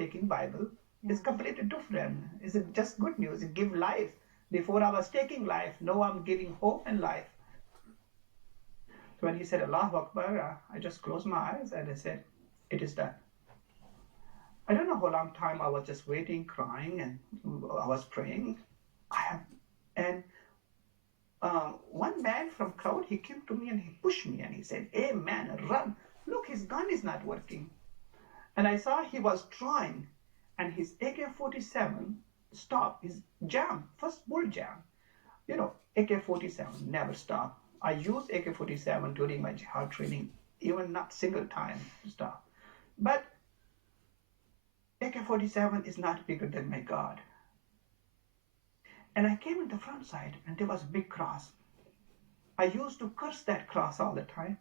taking Bible. It's completely different. It's just good news. It gives life. Before I was taking life, now I'm giving hope and life. So when he said Allahu Akbar, I just closed my eyes and I said, it is done. I don't know how long time I was just waiting, crying, and I was praying. And one man from crowd, he came to me and he pushed me and he said, "Hey man, run! Look, his gun is not working." And I saw he was trying, and his AK-47 stopped. His jam, first bullet jam. You know, AK-47 never stop. I used AK-47 during my jihad training, even not single time to stop. But AK-47 is not bigger than my God. And I came in the front side and there was a big cross. I used to curse that cross all the time.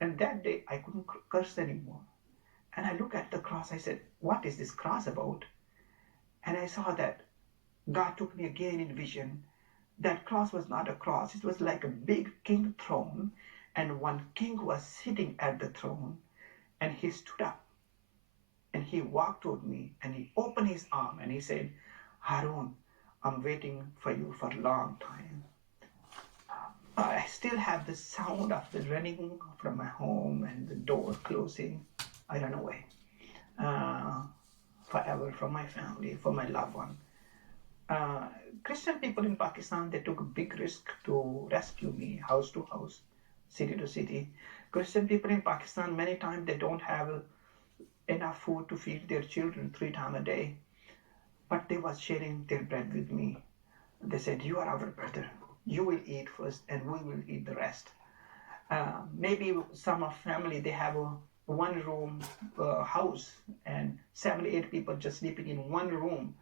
And that day I couldn't curse anymore. And I looked at the cross, I said, what is this cross about? And I saw that God took me again in vision. That cross was not a cross, it was like a big king throne. And one king was sitting at the throne. And he stood up. And he walked toward me and he opened his arm and he said, "Harun, I'm waiting for you for a long time." I still have the sound of the running from my home and the door closing. I ran away forever from my family, for my loved one. Christian people in Pakistan, they took a big risk to rescue me, house to house, city to city. Christian people in Pakistan, many times they don't have enough food to feed their children 3 times a day. But they was sharing their bread with me. They said, "You are our brother. You will eat first and we will eat the rest." Maybe some of family, they have a one room house and 7, 8 people just sleeping in one room.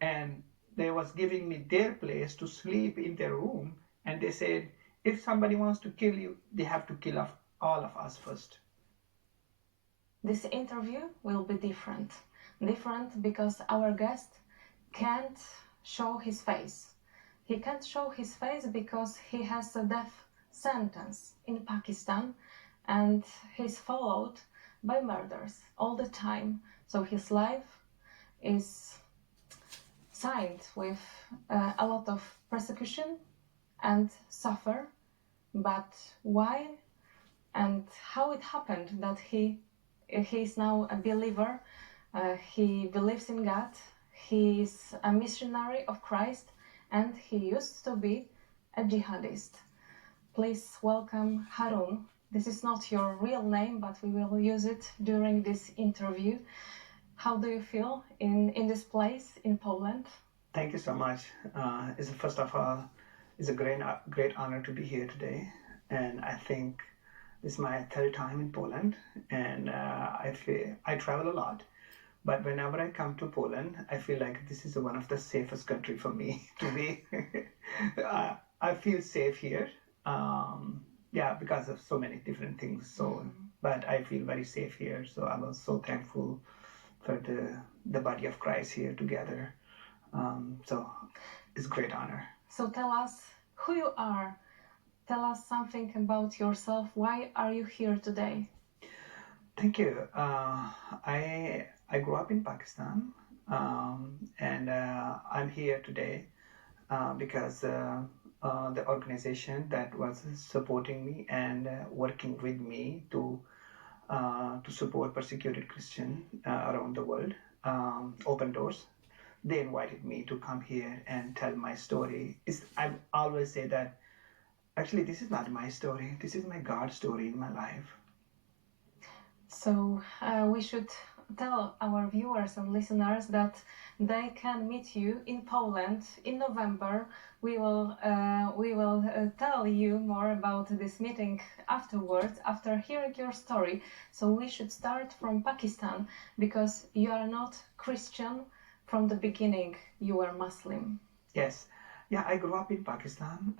And they was giving me their place to sleep in their room. And they said, if somebody wants to kill you, they have to kill all of us first. This interview will be different. Different because our guest can't show his face. He can't show his face because he has a death sentence in Pakistan and he's followed by murders all the time. So his life is signed with a lot of persecution and suffer. But why and how it happened that he is now a believer, he believes in God, he is a missionary of Christ, and he used to be a jihadist. Please welcome Harun. This is not your real name, but we will use it during this interview. How do you feel in this place in Poland? Thank you so much. First of all, it's a great honor to be here today, and I think this is my 3rd time in Poland, and I travel a lot. But whenever I come to Poland, I feel like this is one of the safest country for me to be. I feel safe here, because of so many different things. But I feel very safe here. So I was so thankful for the body of Christ here together. So it's a great honor. So tell us who you are. Tell us something about yourself. Why are you here today? Thank you. I grew up in Pakistan, and I'm here today because the organization that was supporting me and working with me to support persecuted Christian around the world, Open Doors, they invited me to come here and tell my story. I always say that actually this is not my story. This is my God story in my life. So we should tell our viewers and listeners that they can meet you in Poland in November. We will tell you more about this meeting afterwards, after hearing your story. So we should start from Pakistan, because you are not Christian from the beginning. You were Muslim. Yes. Yeah, I grew up in Pakistan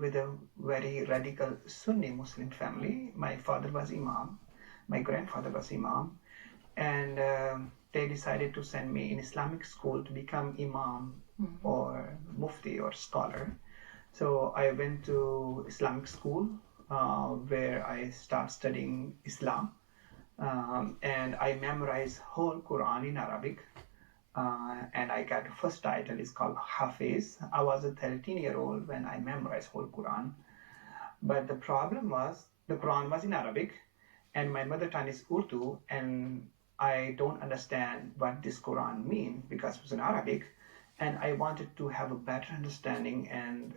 with a very radical Sunni Muslim family. My father was Imam. My grandfather was Imam. And they decided to send me in Islamic school to become Imam or Mufti or scholar. So I went to Islamic school where I started studying Islam. and I memorized whole Quran in Arabic. And I got the first title is called Hafiz. I was a 13-year-old when I memorized whole Quran. But the problem was the Quran was in Arabic, and my mother tongue is Urdu, and I don't understand what this Quran means because it was in Arabic, and I wanted to have a better understanding and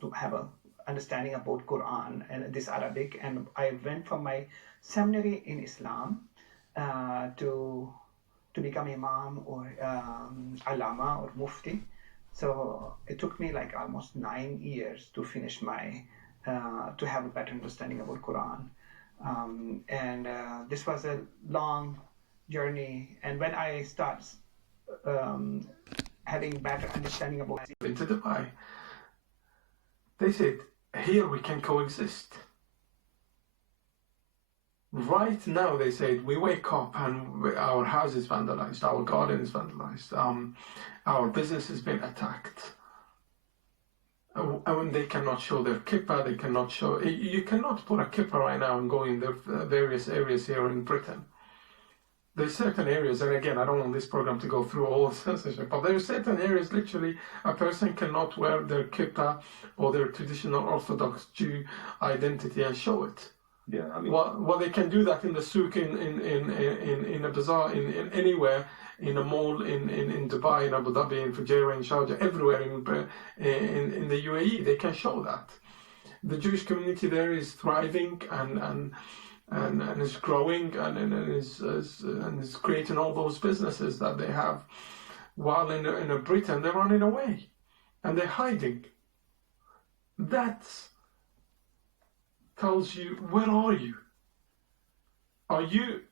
to have a understanding about Quran and this Arabic, and I went for my seminary in Islam to become imam or alama or mufti. So it took me like almost 9 years to finish my to have a better understanding about Quran. And this was a long journey. And when I start having better understanding about into Dubai, they said, here we can coexist. Right now, they said, we wake up and our house is vandalized, our garden is vandalized, our business has been attacked. And they cannot show their kippah, they cannot show, you cannot put a kippah right now and go in the various areas here in Britain. There's certain areas, and again, I don't want this program to go through all the censorship, but there are certain areas, literally, a person cannot wear their kippah or their traditional Orthodox Jew identity and show it. Yeah, I mean, well, they can do that in the souk, in a bazaar, in anywhere, in a mall, in Dubai, in Abu Dhabi, in Fujairah, in Sharjah, everywhere in the UAE, they can show that. The Jewish community there is thriving and is growing and is creating all those businesses that they have, while in Britain they're running away and they're hiding. That tells you, where are you? Are you?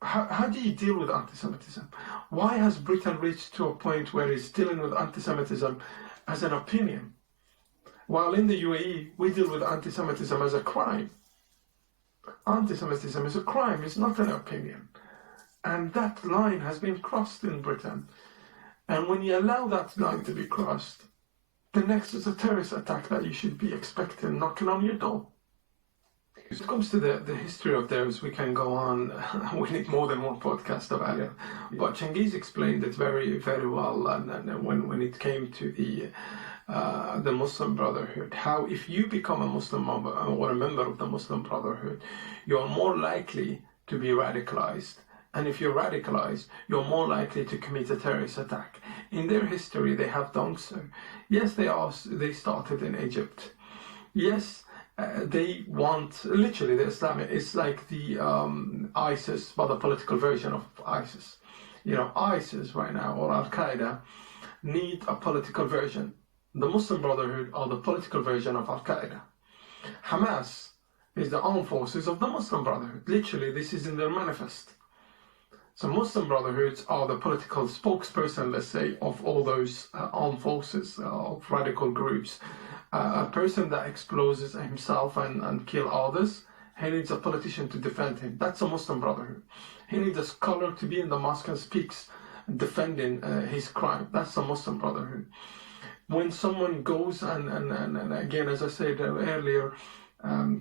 How do you deal with anti-Semitism? Why has Britain reached to a point where it's dealing with anti-Semitism as an opinion, while in the UAE we deal with anti-Semitism as a crime? Anti-Semitism is a crime, it's not an opinion. And that line has been crossed in Britain. And when you allow that line to be crossed, the next is a terrorist attack that you should be expecting knocking on your door. When it comes to the history of theirs, we can go on. We need more than one podcast about it. Yeah. But Cengiz explained it very, very well. And when it came to the Muslim Brotherhood, how if you become a Muslim or a member of the Muslim Brotherhood, you're more likely to be radicalized. And if you're radicalized, you're more likely to commit a terrorist attack. In their history, they have done so. Yes, they started in Egypt. Yes, they want, literally, the Islamic, it's like the ISIS, but the political version of ISIS. You know, ISIS right now, or Al-Qaeda, need a political version. The Muslim Brotherhood are the political version of Al-Qaeda. Hamas is the armed forces of the Muslim Brotherhood. Literally, this is in their manifest. So Muslim Brotherhoods are the political spokesperson, let's say, of all those armed forces, of radical groups. A person that exposes himself and kill others, he needs a politician to defend him. That's a Muslim Brotherhood. He needs a scholar to be in the mosque and speaks, defending his crime. That's a Muslim Brotherhood. When someone goes and again, as I said earlier,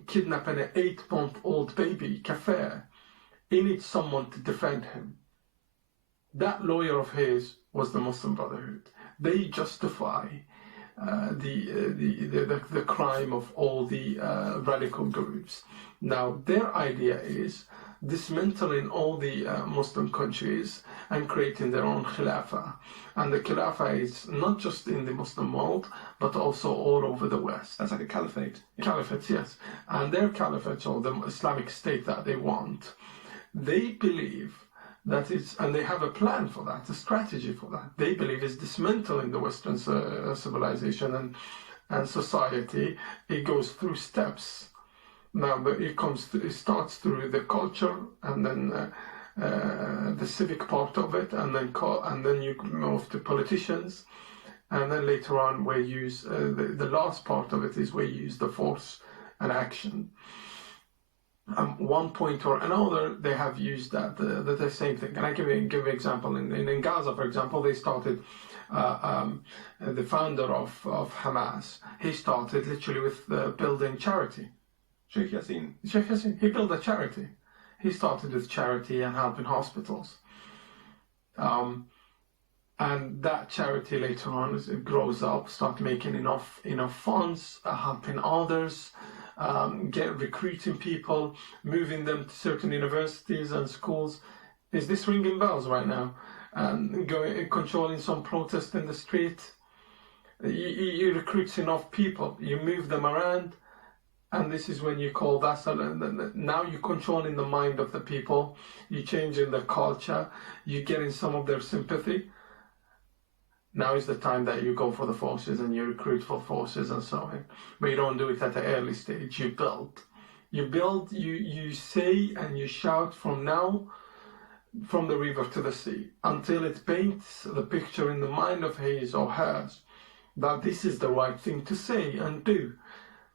kidnapping an 8-month-old baby, kafir, he needs someone to defend him. That lawyer of his was the Muslim Brotherhood. They justify the crime of all the radical groups. Now, their idea is dismantling all the Muslim countries and creating their own Khilafah. And the Khilafah is not just in the Muslim world, but also all over the West. That's like a caliphate. Caliphate, yes. And their caliphate, or the Islamic State that they want, they believe that it's, and they have a plan for that, a strategy for that. They believe it's dismantling the Western civilization and society. It goes through steps. Now, it starts through the culture, and then the civic part of it, and then you move to politicians, and then later on we use the last part of it is we use the force and action. One point or another, they have used the same thing. And I give an example. In Gaza, for example, they started, the founder of Hamas, he started literally with building charity. Sheikh Yassin. Sheikh Yassin, he built a charity. He started with charity and helping hospitals. And that charity later on, as it grows up, start making enough funds, helping others, recruiting people, moving them to certain universities and schools. Is this ringing bells right now? Controlling some protest in the street. You recruit enough people, you move them around, and this is when you call that. Now you're controlling the mind of the people, you're changing the culture, you're getting some of their sympathy. Now is the time that you go for the forces and you recruit for forces and so on. But you don't do it at the early stage. You build, you say and you shout from now, from the river to the sea, until it paints the picture in the mind of his or hers that this is the right thing to say and do.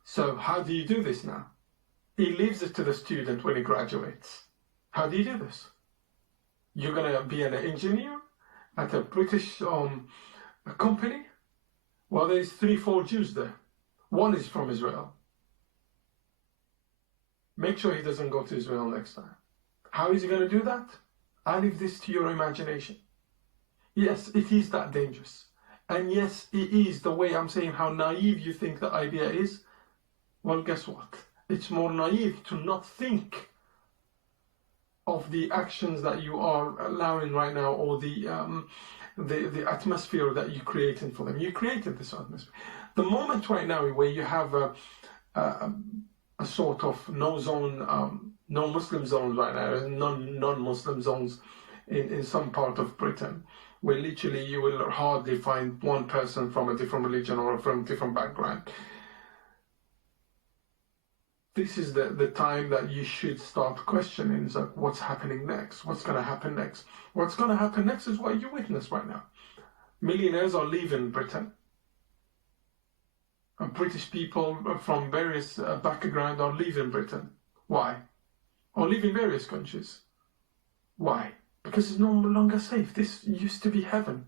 So how do you do this now? He leaves it to the student when he graduates. How do you do this? You're going to be an engineer at a British company? Well, there's 3-4 Jews there. One is from Israel. Make sure he doesn't go to Israel next time. How is he going to do that? I leave this to your imagination. Yes, it is that dangerous. And yes, it is the way I'm saying how naive you think the idea is. Well, guess what? It's more naive to not think of the actions that you are allowing right now, or the atmosphere that you're creating for them. You created this atmosphere. The moment right now where you have a sort of no Muslim zones right now, non-Muslim zones in some part of Britain, where literally you will hardly find one person from a different religion or from a different background. This is the time that you should start questioning. It's like, what's happening next? What's going to happen next? What's going to happen next is what you witness right now. Millionaires are leaving Britain. And British people from various backgrounds are leaving Britain. Why? Or leaving various countries. Why? Because it's no longer safe. This used to be heaven.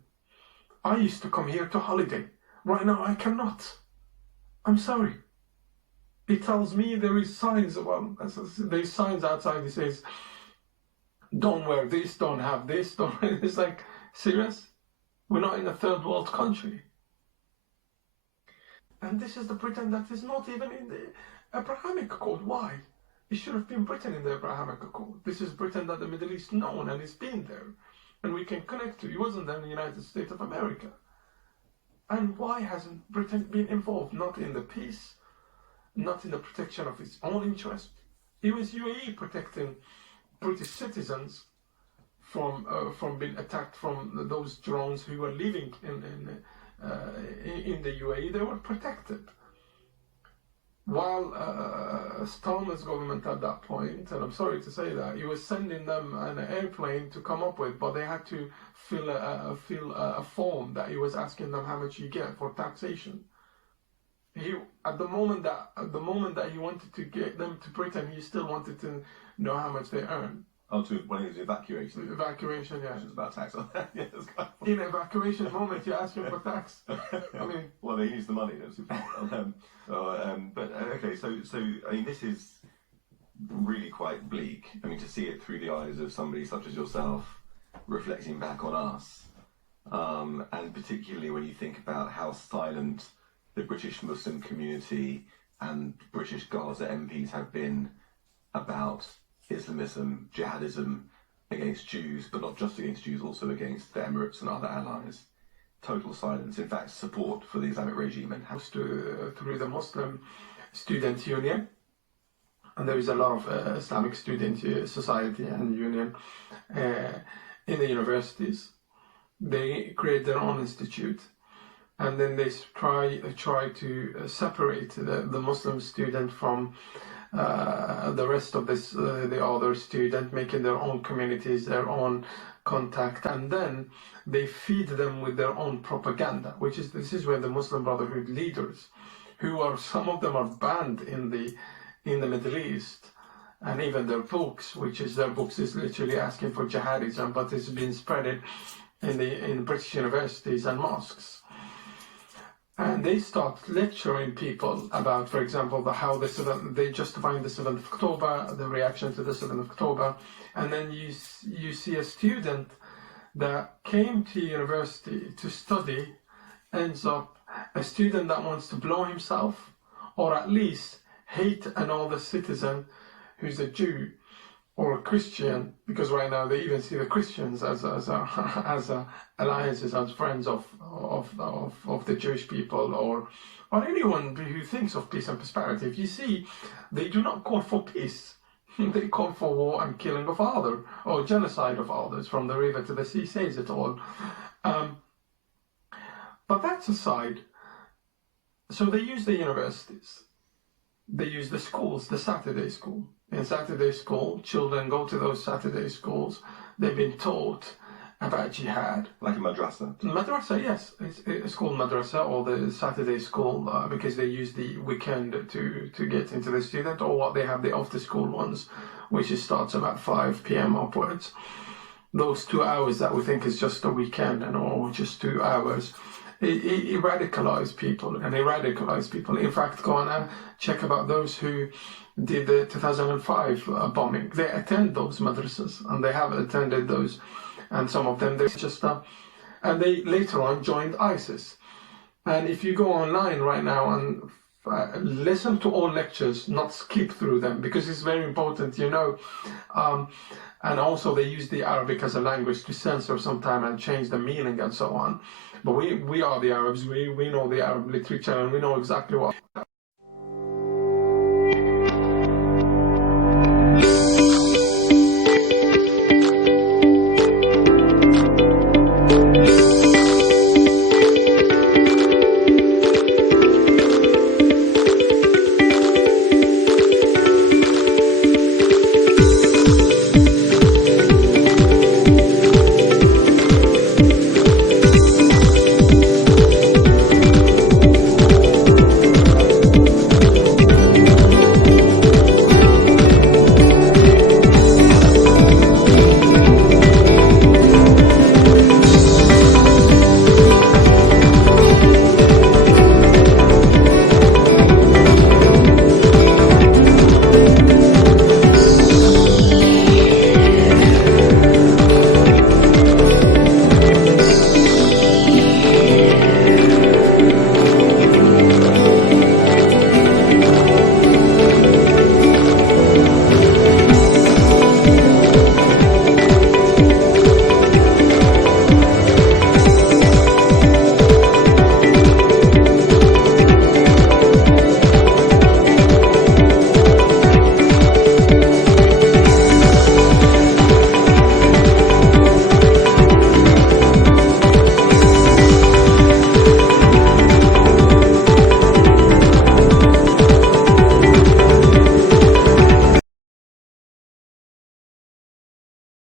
I used to come here to holiday. Right now I cannot. I'm sorry. It tells me there is signs, there's signs outside that says, don't wear this, don't have this, don't. It's like, serious? We're not in a third world country. And this is the Britain that is not even in the Abrahamic Accord. Why? It should have been Britain in the Abrahamic Accord. This is Britain that the Middle East known and it's been there. And we can connect to. It wasn't there in the United States of America. And why hasn't Britain been involved? Not in the peace, not in the protection of its own interest. It was UAE protecting British citizens from being attacked from those drones who were living in the UAE. They were protected. While Starmer's government at that point, and I'm sorry to say that, he was sending them an airplane to come up with, but they had to fill a form that he was asking them how much you get for taxation. At the moment that he wanted to get them to Britain, he still wanted to know how much they earn. Oh, to when it was evacuation. Evacuation, yeah. Which is about tax. Yeah, that's kind of... In evacuation moment, you're asking for tax. I mean, well, they use the money. Okay, so I mean, this is really quite bleak. I mean, to see it through the eyes of somebody such as yourself, reflecting back on us, and particularly when you think about how silent the British Muslim community and British Gaza MPs have been about Islamism, jihadism against Jews, but not just against Jews, also against the Emirates and other allies. Total silence. In fact, support for the Islamic regime and through the Muslim Student Union, and there is a lot of Islamic student society and union in the universities. They create their own institute, and then they try to separate the Muslim student from the rest of the other student, making their own communities, their own contact, and then they feed them with their own propaganda, this is where the Muslim Brotherhood leaders, some of them are banned in the Middle East, and even their books is literally asking for jihadism, but it's been spread in British universities and mosques. and they start lecturing people about, for example, they justifying the 7th of October, the reaction to the 7th of October, and then you see a student that came to university to study ends up a student that wants to blow himself, or at least hate another citizen who's a Jew or a Christian, because right now they even see the Christians as alliances, as friends of the Jewish people, or anyone who thinks of peace and prosperity. If you see, they do not call for peace. They call for war and killing of others, or genocide of others, from the river to the sea, says it all. But that's aside. So they use the universities. They use the schools, the Saturday school. In Saturday school, children go to those Saturday schools. They've been taught about jihad. Like a madrasa? Madrasa, yes. It's called madrasa, or the Saturday school, because they use the weekend to get into the student, or what they have the after school ones, which starts about 5 p.m. upwards. Those 2 hours that we think is just a weekend, or just 2 hours. It radicalized people, and they radicalized people. In fact, go and check about those who did the 2005 bombing. They attend those madrasas, and they have attended those, and some of them they just and they later on joined ISIS. And if you go online right now and listen to all lectures, not skip through them, because it's very important, and also they use the Arabic as a language to censor sometimes and change the meaning and so on. But we are the Arabs, we know the Arab literature, and we know exactly what